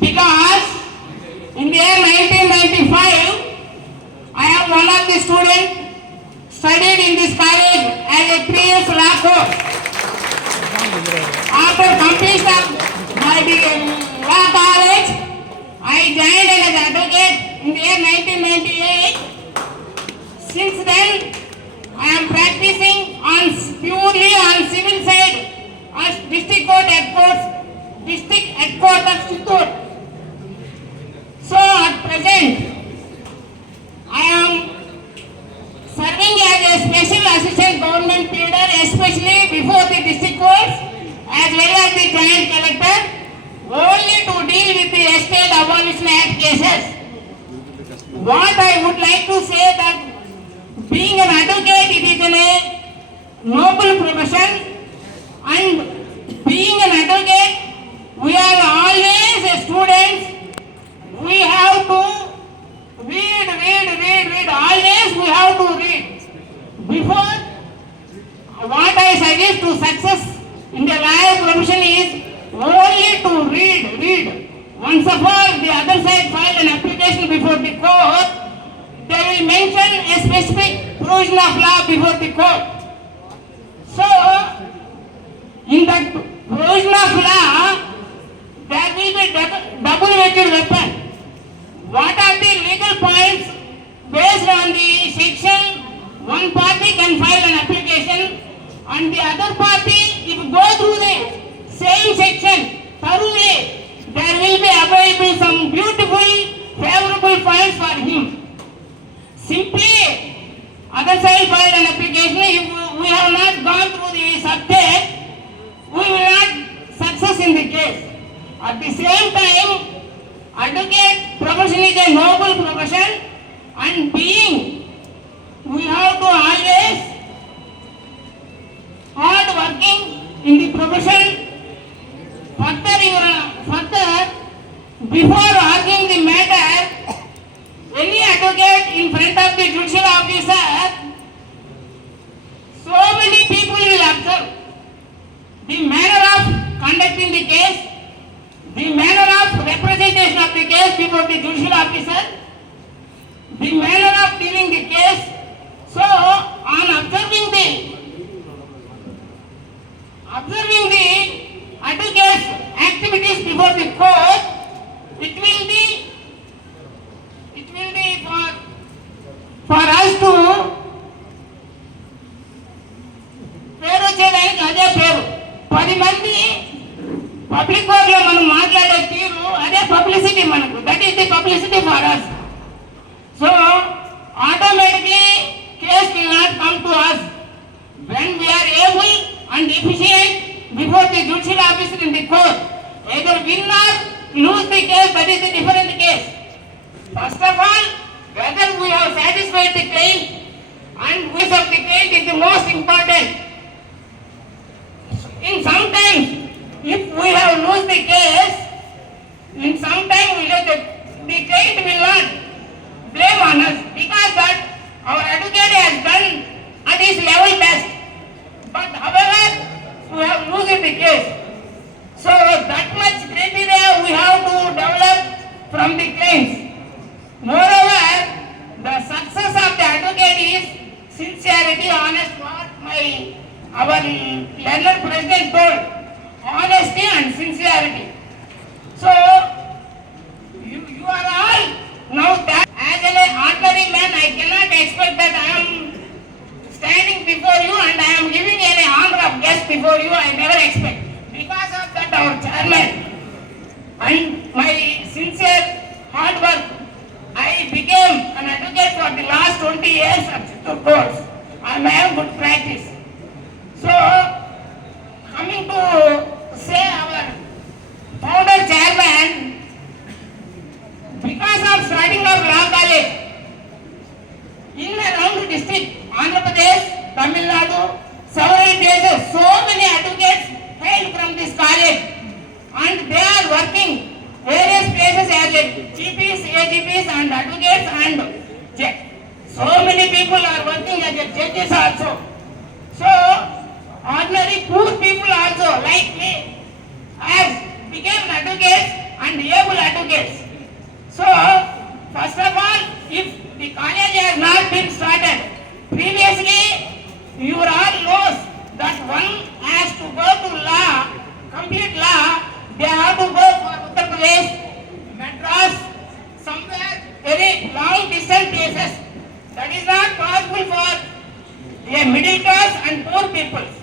because in the year 1995, I am one of the students studied in this college as a 3 years law course. After completion of my law college, I joined as an advocate in the year 1998. Since then, I am practicing purely on civil side as district headquarters Chittoor. So at present, I am serving as a special assistant government pleader, especially before the district courts as well as the joint collector, only to deal with the Estate Abolition Act cases. What I would like to say that being an advocate, it is a noble profession, and being an advocate, we are always a student. We have to read. Always we have to read. Before, what I suggest to success in the lawyer profession is only to read. Once of all, the other side file an application before the court, they will mention a specific provision of law before the court. So, in that provision of law, there will be double-weighted weapon. What are the legal points based on the section? One party can file an application, and the other party, if you go through the same section thoroughly, there will be available some beautiful, favorable points for him. Simply, other side filed an application. If we have not gone through the subject, we will not success in the case. At the same time, advocate profession is a noble profession, and we have to always hard working in the profession. Further, before arguing the matter, any advocate in front of the judicial officer, so many people will observe the manner of conducting the case, the manner of representation of the case before the judicial officer, the manner of dealing the case. So, on observing the advocate's activities before the court, it will be for us to పేరు వచ్చేదానికి అదే పేరు. 10 మంది public court లో మనం మాట్లాడే తీరు అదే పబ్లిసిటీ మనకు. That is the publicity for us. So automatically case will not come to us when we are able and efficient before the judicial officer in the court. Either win or lose the case, that is a different case. First of all, whether we have satisfied the claim and which of the claim is the most important. In sometimes, if we have lost the case, in some time the client will not blame on us because that our advocate has done at his level best. But however, we have lost the case. So that much criteria we have to develop from the claims. Moreover, the success of the advocate is sincerity, honest, what our learned president told, honesty and sincerity. So, you are all now that as an ordinary man, I cannot expect that I am standing before you and I am giving an honor of guest before you. I never expect. Because of that, our chairman and my sincere hard work, I became an advocate for the last 20 years at Chittoor courts. I have good practice. So, coming to say our founder chairman, because of starting of law college in and around the district, Andhra Pradesh, Tamil Nadu, several places, so many advocates hail from this college and they are working various places as GPs, AGPs and advocates and so many people are working as judges also. So, ordinary poor people also like me has become advocates and able advocates candidates. So, first of all, if the college has not been started, previously you all knows that one has to go to law, complete law, they have to go for Uttar Pradesh, Madras, somewhere very long distance places. That is not possible for a middle class and poor people.